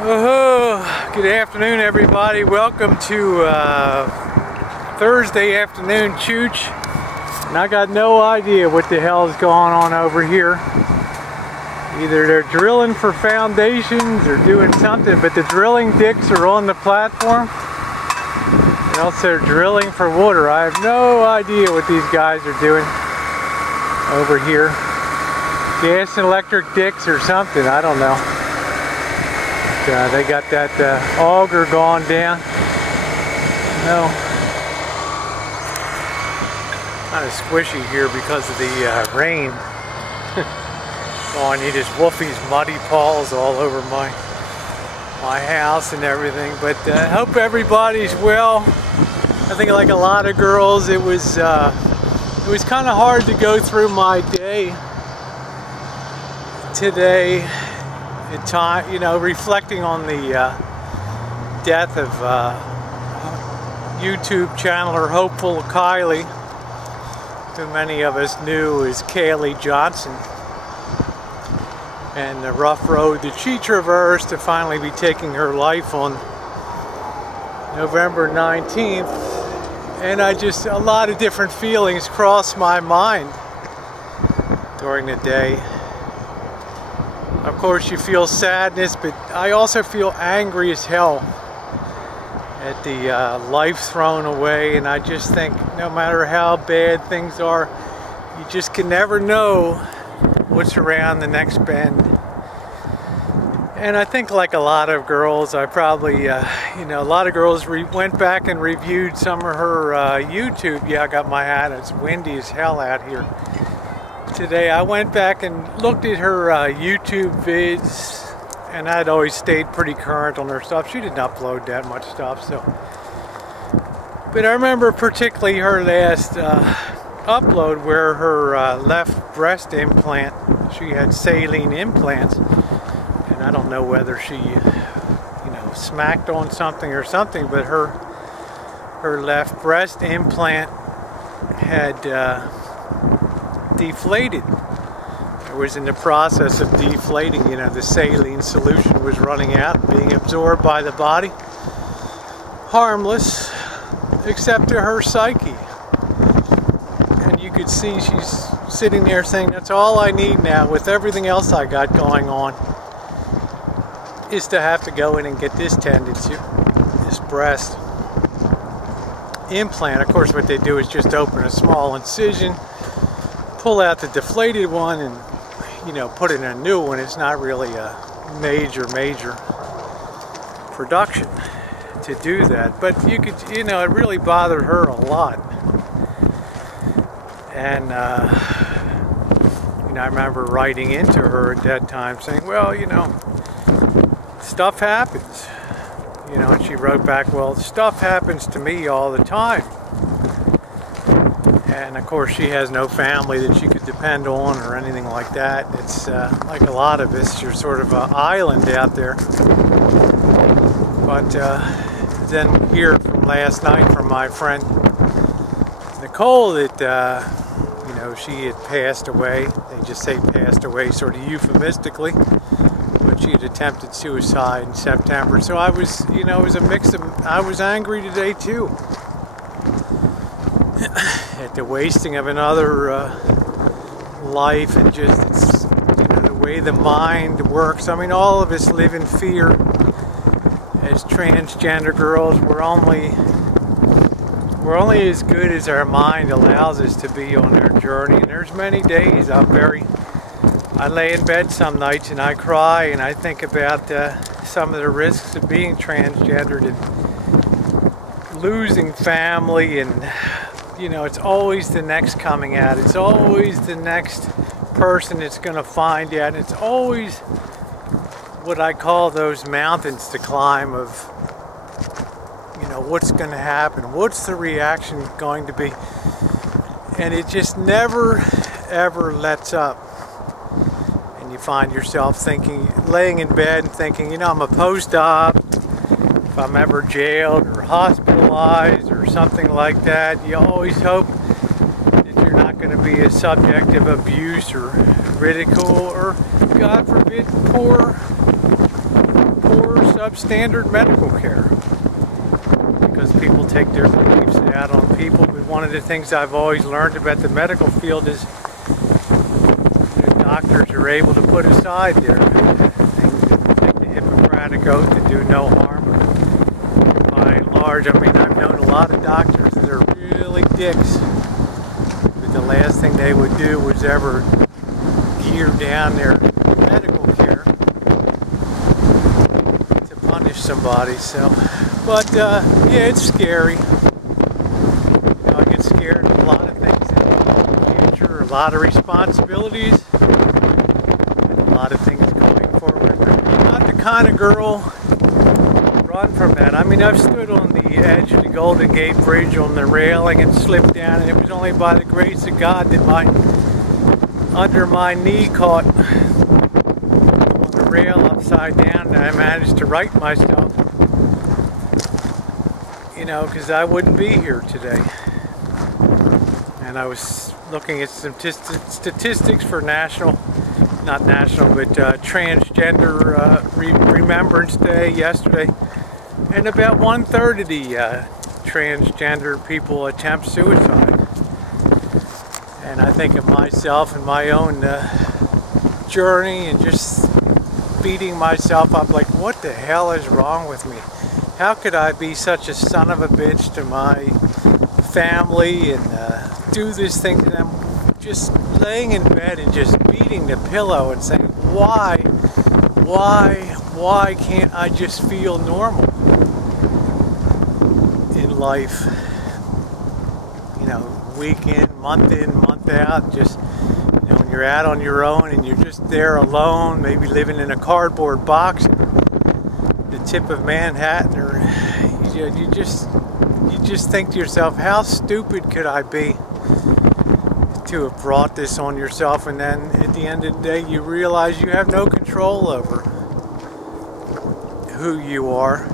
Oh, good afternoon, everybody. Welcome to Thursday afternoon Chooch. And I got no idea what the hell is going on over here. Either they're drilling for foundations or doing something, but the drilling dicks are on the platform. Or else they're drilling for water. I have no idea what these guys are doing over here. Gas and electric dicks or something, I don't know. They got that auger going down. No. Kind of squishy here because of the rain. Oh, I need his Wolfie's muddy paws all over my house and everything. But I hope everybody's well. I think like a lot of girls, it was kind of hard to go through my day today. At time, you know, reflecting on the death of YouTube channeler hopefullkylee, who many of us knew as Kaylee Johnson, and the rough road that she traversed to finally be taking her life on November 19th. And a lot of different feelings crossed my mind during the day. Of course, you feel sadness, but I also feel angry as hell at the life thrown away. And I just think no matter how bad things are, you just can never know what's around the next bend. And I think like a lot of girls, I probably, you know, a lot of girls went back and reviewed some of her YouTube. Yeah, I got my hat. It's windy as hell out here. Today I went back and looked at her YouTube vids, and I'd always stayed pretty current on her stuff. She didn't upload that much stuff, so. But I remember particularly her last upload where her left breast implant, she had saline implants, and I don't know whether she, you know, smacked on something or something, but her left breast implant had deflated. It was in the process of deflating. You know, the saline solution was running out, being absorbed by the body. Harmless, except to her psyche. And you could see she's sitting there saying, that's all I need now with everything else I got going on, is to have to go in and get this tended to, this breast implant. Of course, what they do is just open a small incision, pull out the deflated one, and, you know, put in a new one. It's not really a major production to do that, but you could, you know, it really bothered her a lot. And you know, I remember writing into her at that time saying, well, you know, stuff happens, you know, and she wrote back, well, stuff happens to me all the time. And of course, she has no family that she could depend on or anything like that. It's like a lot of us, you're sort of an island out there. But then hear from last night from my friend Nicole that you know, she had passed away. They just say passed away sort of euphemistically, but she had attempted suicide in September. So I was, you know, it was a mix of, I was angry today too. At the wasting of another life, and just, it's, you know, the way the mind works. I mean, all of us live in fear as transgender girls. We're only as good as our mind allows us to be on our journey. And there's many days I lay in bed some nights and I cry and I think about some of the risks of being transgendered and losing family, and you know, it's always the next coming out. It's always the next person that's going to find out. It's always what I call those mountains to climb of, you know, what's going to happen? What's the reaction going to be? And it just never, ever lets up. And you find yourself thinking, laying in bed and thinking, you know, I'm a post-op. If I'm ever jailed or hospitalized or something like that, you always hope that you're not going to be a subject of abuse or ridicule or, God forbid, poor substandard medical care, because people take their beliefs out on people. But one of the things I've always learned about the medical field is the doctors are able to put aside their things and take the Hippocratic oath to do no harm. By and large, I mean, I've known a lot of doctors that are really dicks, but the last thing they would do was ever gear down their medical care to punish somebody. So, but yeah, it's scary. You know, I get scared of a lot of things in the future, a lot of responsibilities, and a lot of things going forward. But I'm not the kind of girl to run from that. I mean, I've stood on the edge of the Golden Gate Bridge on the railing and slipped down, and it was only by the grace of God that under my knee caught on the rail upside down, and I managed to right myself. You know, because I wouldn't be here today. And I was looking at some statistics for Transgender Remembrance Day yesterday, and about 1/3 of the transgender people attempt suicide. And I think of myself and my own journey, and just beating myself up like, what the hell is wrong with me? How could I be such a son of a bitch to my family and do this thing that I'm just laying in bed and just beating the pillow and saying, why can't I just feel normal in life? You know, week in, month out, just, you know, when you're out on your own and you're just there alone, maybe living in a cardboard box, the tip of Manhattan, or you just think to yourself, how stupid could I be to have brought this on yourself? And then at the end of the day, you realize you have no control over who you are.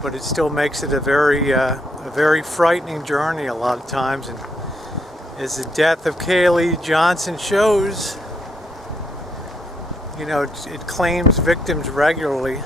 But it still makes it a very frightening journey a lot of times. And as the death of Kaylee Johnson shows, you know, it claims victims regularly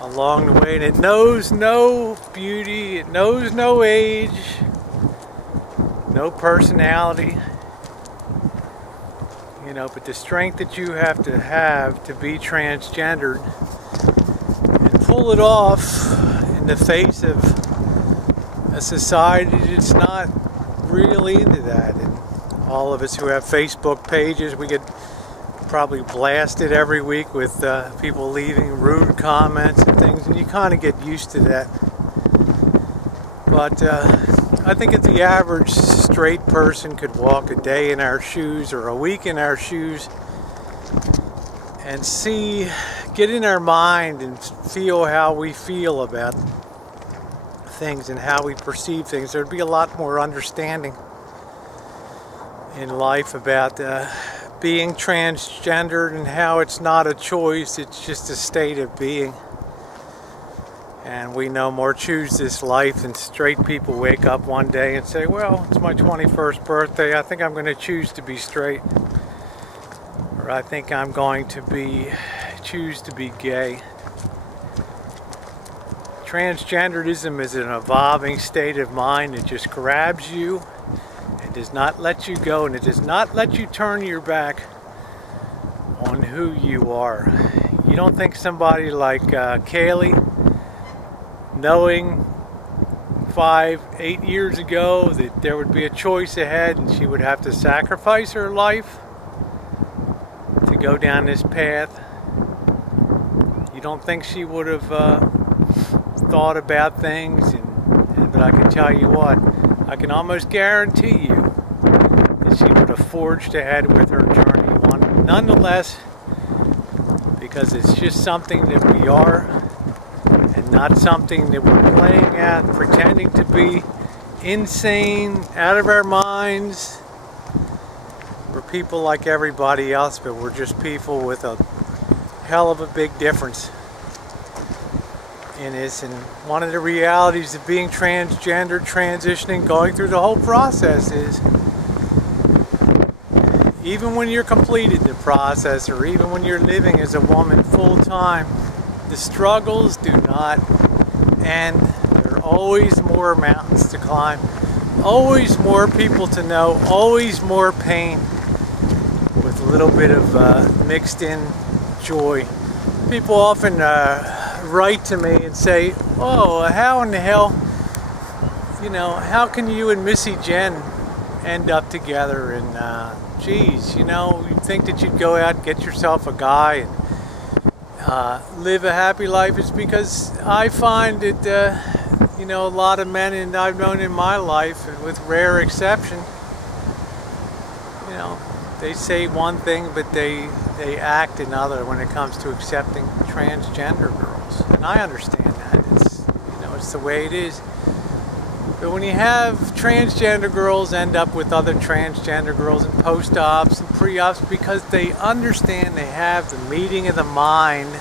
along the way, and it knows no beauty, it knows no age, no personality, you know, but the strength that you have to be transgendered and pull it off in the face of a society that's not really into that. And all of us who have Facebook pages, we get probably blasted every week with people leaving rude comments and things, and you kind of get used to that. But I think if the average straight person could walk a day in our shoes or a week in our shoes and get in our mind and feel how we feel about things and how we perceive things, there'd be a lot more understanding in life about being transgendered and how it's not a choice, it's just a state of being. And we no more choose this life than straight people wake up one day and say, well, it's my 21st birthday, I think I'm going to choose to be straight. Or I think I'm going to choose to be gay. Transgenderism is an evolving state of mind that just grabs you. It does not let you go, and it does not let you turn your back on who you are. You don't think somebody like Kaylee, knowing 5-8 years ago that there would be a choice ahead and she would have to sacrifice her life to go down this path, you don't think she would have thought about things? But I can tell you what, I can almost guarantee you that she would have forged ahead with her journey nonetheless, because it's just something that we are and not something that we're playing at, pretending to be insane, out of our minds. We're people like everybody else, but we're just people with a hell of a big difference in this. And one of the realities of being transgendered, transitioning, going through the whole process is, even when you're completed the process, or even when you're living as a woman full-time, the struggles do not end. There are always more mountains to climb, always more people to know, always more pain, with a little bit of mixed in joy. People often write to me and say, oh, how in the hell, you know, how can you and Missy Jen end up together? And geez, you know, you'd think that you'd go out and get yourself a guy and live a happy life. It's because I find that, you know, a lot of men and I've known in my life, with rare exception, you know, they say one thing, but they act another when it comes to accepting transgender girls. And I understand that. It's, you know, it's the way it is. But when you have transgender girls end up with other transgender girls in post-ops and pre-ops because they understand, they have the meeting of the mind,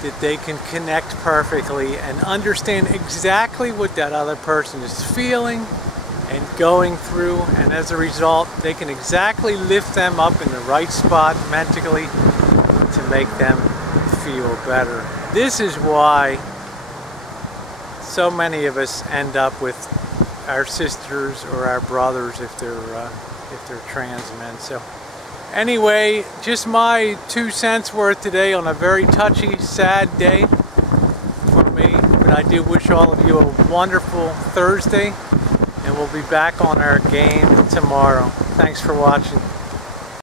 that they can connect perfectly and understand exactly what that other person is feeling and going through, and as a result they can exactly lift them up in the right spot mentally to make them feel better. This is why so many of us end up with our sisters or our brothers if they're trans men. So anyway, just my 2 cents worth today on a very touchy, sad day for me. But I do wish all of you a wonderful Thursday, and we'll be back on our game tomorrow. Thanks for watching.